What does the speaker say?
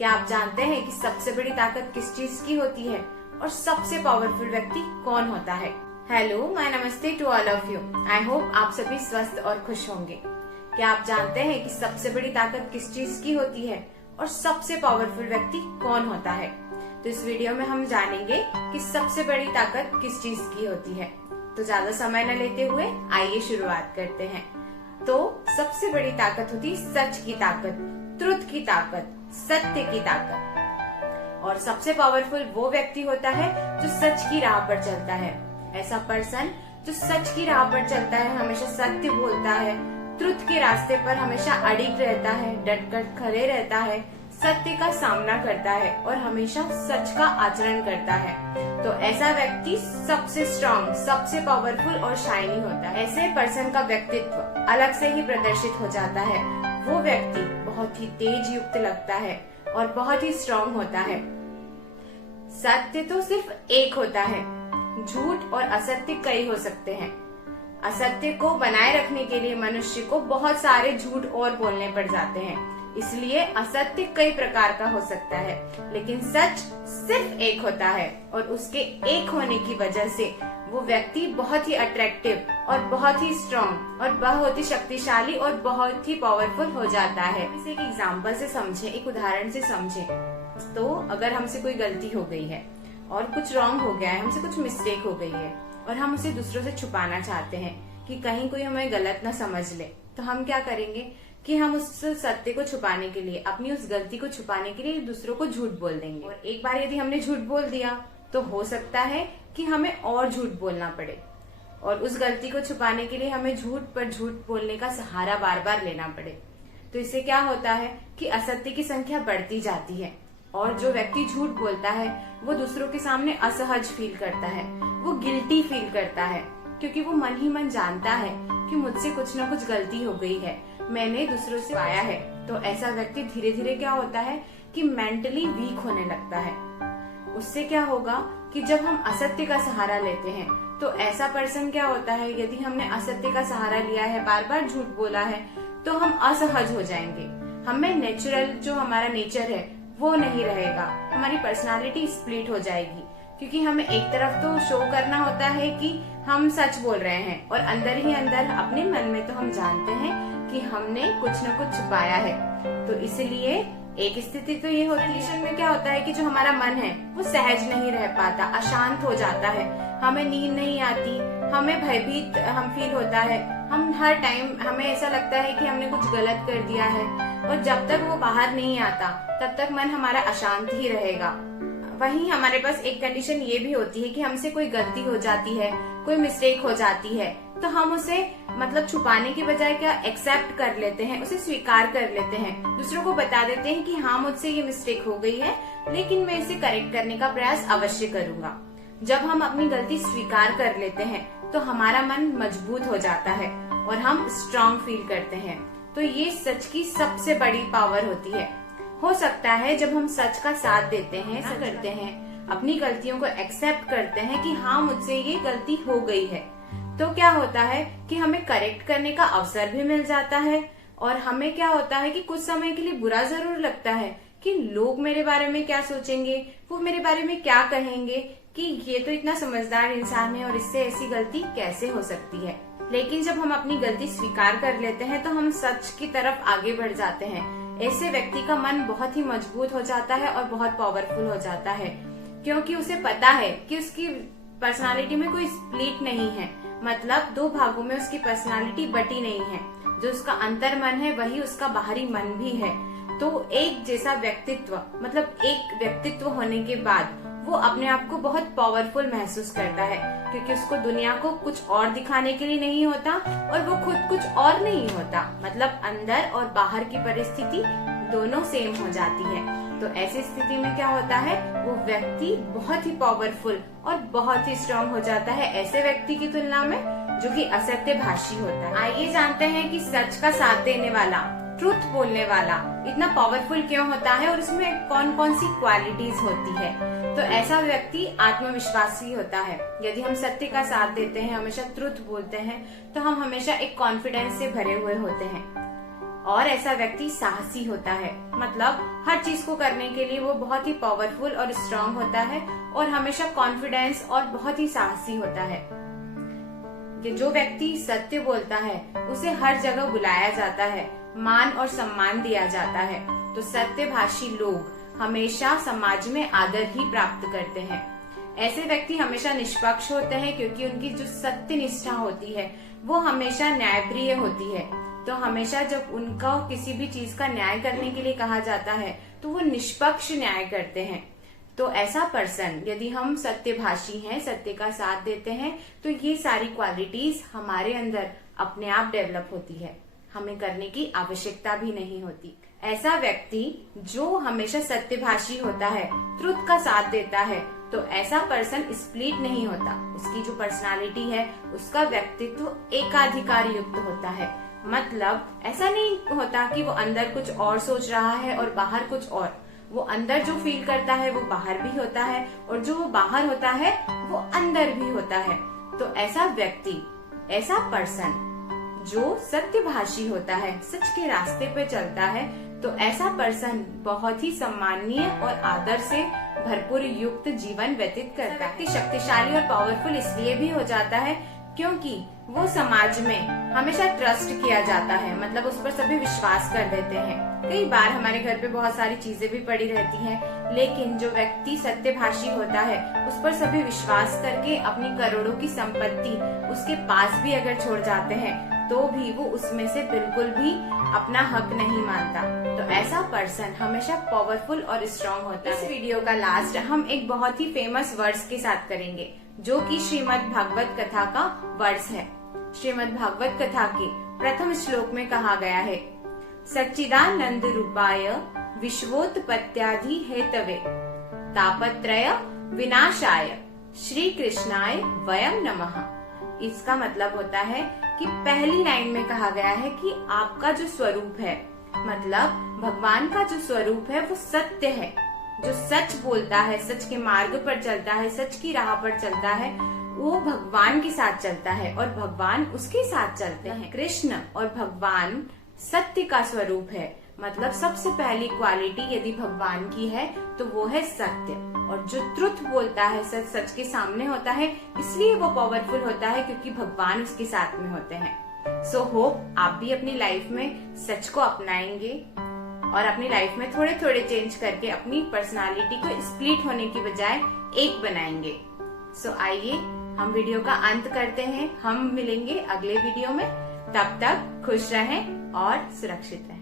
क्या आप जानते हैं कि सबसे बड़ी ताकत किस चीज की होती है और सबसे पावरफुल व्यक्ति कौन होता है? Hello, my namaste to all of you. I hope आप सभी स्वस्थ और खुश होंगे। क्या आप जानते हैं कि सबसे बड़ी ताकत किस चीज की होती है और सबसे पावरफुल व्यक्ति कौन होता है? तो इस वीडियो में हम जानेंगे कि सबसे बड़ी ताकत किस चीज की होती है। तो ज्यादा समय न लेते हुए आइए शुरुआत करते हैं। तो सबसे बड़ी ताकत होती है सच की ताकत, ट्रुथ की ताकत, सत्य की ताकत। और सबसे पावरफुल वो व्यक्ति होता है जो सच की राह पर चलता है। ऐसा पर्सन जो सच की राह पर चलता है, हमेशा सत्य बोलता है, ट्रुथ के रास्ते पर हमेशा अडिग रहता है, डटकर खड़े रहता है, सत्य का सामना करता है और हमेशा सच का आचरण करता है। तो ऐसा व्यक्ति सबसे स्ट्रांग, सबसे पावरफुल और शाइनी होता है। ऐसे पर्सन का व्यक्तित्व अलग से ही प्रदर्शित हो जाता है। वो व्यक्ति बहुत ही तेज युक्त लगता है और बहुत ही स्ट्रांग होता है। सत्य तो सिर्फ एक होता है, झूठ और असत्य कई हो सकते हैं। असत्य को बनाए रखने के लिए मनुष्य को बहुत सारे झूठ और बोलने पड़ जाते हैं, इसलिए असत्य कई प्रकार का हो सकता है, लेकिन सच सिर्फ एक होता है और उसके एक होने की वजह से वो व्यक्ति बहुत ही अट्रैक्टिव और बहुत ही स्ट्रॉन्ग और बहुत ही शक्तिशाली और बहुत ही पावरफुल हो जाता है। इसे एक एग्जाम्पल से समझे, एक उदाहरण से समझे। तो अगर हमसे कोई गलती हो गई है और कुछ रॉन्ग हो गया है, हमसे कुछ मिस्टेक हो गई है और हम उसे दूसरों से छुपाना चाहते हैं कि कहीं कोई हमें गलत ना समझ ले, तो हम क्या करेंगे कि हम उस सत्य को छुपाने के लिए, अपनी उस गलती को छुपाने के लिए दूसरों को झूठ बोल देंगे। और एक बार यदि हमने झूठ बोल दिया तो हो सकता है कि हमें और झूठ बोलना पड़े और उस गलती को छुपाने के लिए हमें झूठ पर झूठ बोलने का सहारा बार बार लेना पड़े। तो इससे क्या होता है कि असत्य की संख्या बढ़ती जाती है और जो व्यक्ति झूठ बोलता है वो दूसरों के सामने असहज फील करता है, वो गिल्टी फील करता है, क्योंकि वो मन ही मन जानता है कि मुझसे कुछ न कुछ गलती हो गई है, मैंने दूसरों से पाया है। तो ऐसा व्यक्ति धीरे धीरे क्या होता है कि मेंटली वीक होने लगता है। उससे क्या होगा कि जब हम असत्य का सहारा लेते हैं तो ऐसा पर्सन क्या होता है, यदि हमने असत्य का सहारा लिया है, बार बार झूठ बोला है, तो हम असहज हो जाएंगे। हमें नेचुरल जो हमारा नेचर है वो नहीं रहेगा, हमारी पर्सनालिटी स्प्लिट हो जाएगी, क्योंकि हमें एक तरफ तो शो करना होता है कि हम सच बोल रहे हैं और अंदर ही अंदर अपने मन में तो हम जानते हैं कि हमने कुछ न कुछ छुपाया है। तो इसलिए एक स्थिति तो ये होती है में क्या होता है कि जो हमारा मन है वो सहज नहीं रह पाता, अशांत हो जाता है, हमें नींद नहीं आती, हमें भयभीत हम फील होता है, हम हर टाइम हमें ऐसा लगता है कि हमने कुछ गलत कर दिया है और जब तक वो बाहर नहीं आता तब तक मन हमारा अशांत ही रहेगा। वहीं हमारे पास एक कंडीशन ये भी होती है कि हमसे कोई गलती हो जाती है, कोई मिस्टेक हो जाती है, तो हम उसे मतलब छुपाने के बजाय क्या एक्सेप्ट कर लेते हैं, उसे स्वीकार कर लेते हैं, दूसरों को बता देते हैं कि हाँ मुझसे ये मिस्टेक हो गई है, लेकिन मैं इसे करेक्ट करने का प्रयास अवश्य करूंगा। जब हम अपनी गलती स्वीकार कर लेते हैं तो हमारा मन मजबूत हो जाता है और हम स्ट्रांग फील करते हैं। तो ये सच की सबसे बड़ी पावर होती है। हो सकता है जब हम सच का साथ देते हैं, ऐसा करते हैं, अपनी गलतियों को एक्सेप्ट करते हैं कि हाँ मुझसे ये गलती हो गई है, तो क्या होता है कि हमें करेक्ट करने का अवसर भी मिल जाता है। और हमें क्या होता है कि कुछ समय के लिए बुरा जरूर लगता है कि लोग मेरे बारे में क्या सोचेंगे, वो मेरे बारे में क्या कहेंगे कि ये तो इतना समझदार इंसान है और इससे ऐसी गलती कैसे हो सकती है। लेकिन जब हम अपनी गलती स्वीकार कर लेते हैं तो हम सच की तरफ आगे बढ़ जाते हैं। ऐसे व्यक्ति का मन बहुत ही मजबूत हो जाता है और बहुत पावरफुल हो जाता है, क्योंकि उसे पता है कि उसकी पर्सनालिटी में कोई स्प्लिट नहीं है, मतलब दो भागों में उसकी पर्सनालिटी बटी नहीं है। जो उसका अंतर मन है वही उसका बाहरी मन भी है। तो एक जैसा व्यक्तित्व, मतलब एक व्यक्तित्व होने के बाद वो अपने आप को बहुत पावरफुल महसूस करता है, क्योंकि उसको दुनिया को कुछ और दिखाने के लिए नहीं होता और वो खुद कुछ और नहीं होता, मतलब अंदर और बाहर की परिस्थिति दोनों सेम हो जाती है। तो ऐसी स्थिति में क्या होता है, वो व्यक्ति बहुत ही पावरफुल और बहुत ही स्ट्रांग हो जाता है ऐसे व्यक्ति की तुलना में जो कि असत्यभाषी होता है। आइए जानते हैं कि सच का साथ देने वाला, ट्रुथ बोलने वाला इतना पावरफुल क्यों होता है और उसमें कौन कौन सी क्वालिटीज होती है। तो ऐसा व्यक्ति आत्मविश्वासी होता है। यदि हम सत्य का साथ देते हैं, हमेशा ट्रुथ बोलते हैं, तो हम हमेशा एक कॉन्फिडेंस से भरे हुए होते हैं। और ऐसा व्यक्ति साहसी होता है, मतलब हर चीज को करने के लिए वो बहुत ही पावरफुल और स्ट्रांग होता है और हमेशा कॉन्फिडेंस और बहुत ही साहसी होता है। कि जो व्यक्ति सत्य बोलता है उसे हर जगह बुलाया जाता है, मान और सम्मान दिया जाता है। तो सत्यभाषी लोग हमेशा समाज में आदर ही प्राप्त करते हैं। ऐसे व्यक्ति हमेशा निष्पक्ष होते हैं क्योंकि उनकी जो सत्य निष्ठा होती है वो हमेशा न्यायप्रिय होती है। तो हमेशा जब उनका किसी भी चीज का न्याय करने के लिए कहा जाता है तो वो निष्पक्ष न्याय करते हैं। तो ऐसा पर्सन, यदि हम सत्यभाषी हैं, सत्य का साथ देते हैं, तो ये सारी क्वालिटीज हमारे अंदर अपने आप डेवलप होती है, हमें करने की आवश्यकता भी नहीं होती। ऐसा व्यक्ति जो हमेशा सत्यभाषी होता है, ट्रुथ का साथ देता है, तो ऐसा पर्सन स्प्लिट नहीं होता। उसकी जो पर्सनालिटी है, उसका व्यक्तित्व एकाधिकार युक्त होता है। मतलब ऐसा नहीं होता कि वो अंदर कुछ और सोच रहा है और बाहर कुछ और। वो अंदर जो फील करता है वो बाहर भी होता है और जो वो बाहर होता है वो अंदर भी होता है। तो ऐसा व्यक्ति, ऐसा पर्सन जो सत्यभाषी होता है, सच के रास्ते पे चलता है, तो ऐसा पर्सन बहुत ही सम्माननीय और आदर से भरपूर युक्त जीवन व्यतीत करता है। शक्तिशाली और पावरफुल इसलिए भी हो जाता है क्योंकि वो समाज में हमेशा ट्रस्ट किया जाता है, मतलब उस पर सभी विश्वास कर देते हैं। कई बार हमारे घर पे बहुत सारी चीजें भी पड़ी रहती हैं, लेकिन जो व्यक्ति सत्यभाषी होता है उस पर सभी विश्वास करके अपनी करोड़ों की संपत्ति उसके पास भी अगर छोड़ जाते हैं तो भी वो उसमें से बिल्कुल भी अपना हक नहीं मानता। तो ऐसा पर्सन हमेशा पावरफुल और स्ट्रांग होता है। इस वीडियो का लास्ट हम एक बहुत ही फेमस वर्ड्स के साथ करेंगे, जो कि श्रीमद् भागवत कथा का वर्ड्स है। श्रीमद् भागवत कथा के प्रथम श्लोक में कहा गया है, सच्चिदानंद रूपाय विश्वोत्पत्त्यादि हेतवे तापत्रय विनाशाय श्री कृष्णाय वयम नमः। इसका मतलब होता है कि पहली लाइन में कहा गया है कि आपका जो स्वरूप है, मतलब भगवान का जो स्वरूप है वो सत्य है। जो सच बोलता है, सच के मार्ग पर चलता है, सच की राह पर चलता है, वो भगवान के साथ चलता है और भगवान उसके साथ चलते हैं। कृष्ण और भगवान सत्य का स्वरूप है, मतलब सबसे पहली क्वालिटी यदि भगवान की है तो वो है सत्य। और जो ट्रुथ बोलता है, सच सच के सामने होता है, इसलिए वो पावरफुल होता है क्योंकि भगवान उसके साथ में होते हैं। सो होप आप भी अपनी लाइफ में सच को अपनाएंगे और अपनी लाइफ में थोड़े थोड़े चेंज करके अपनी पर्सनालिटी को स्प्लिट होने की बजाय एक बनाएंगे। सो आइए हम वीडियो का अंत करते हैं। हम मिलेंगे अगले वीडियो में, तब तक खुश रहें और सुरक्षित रहें।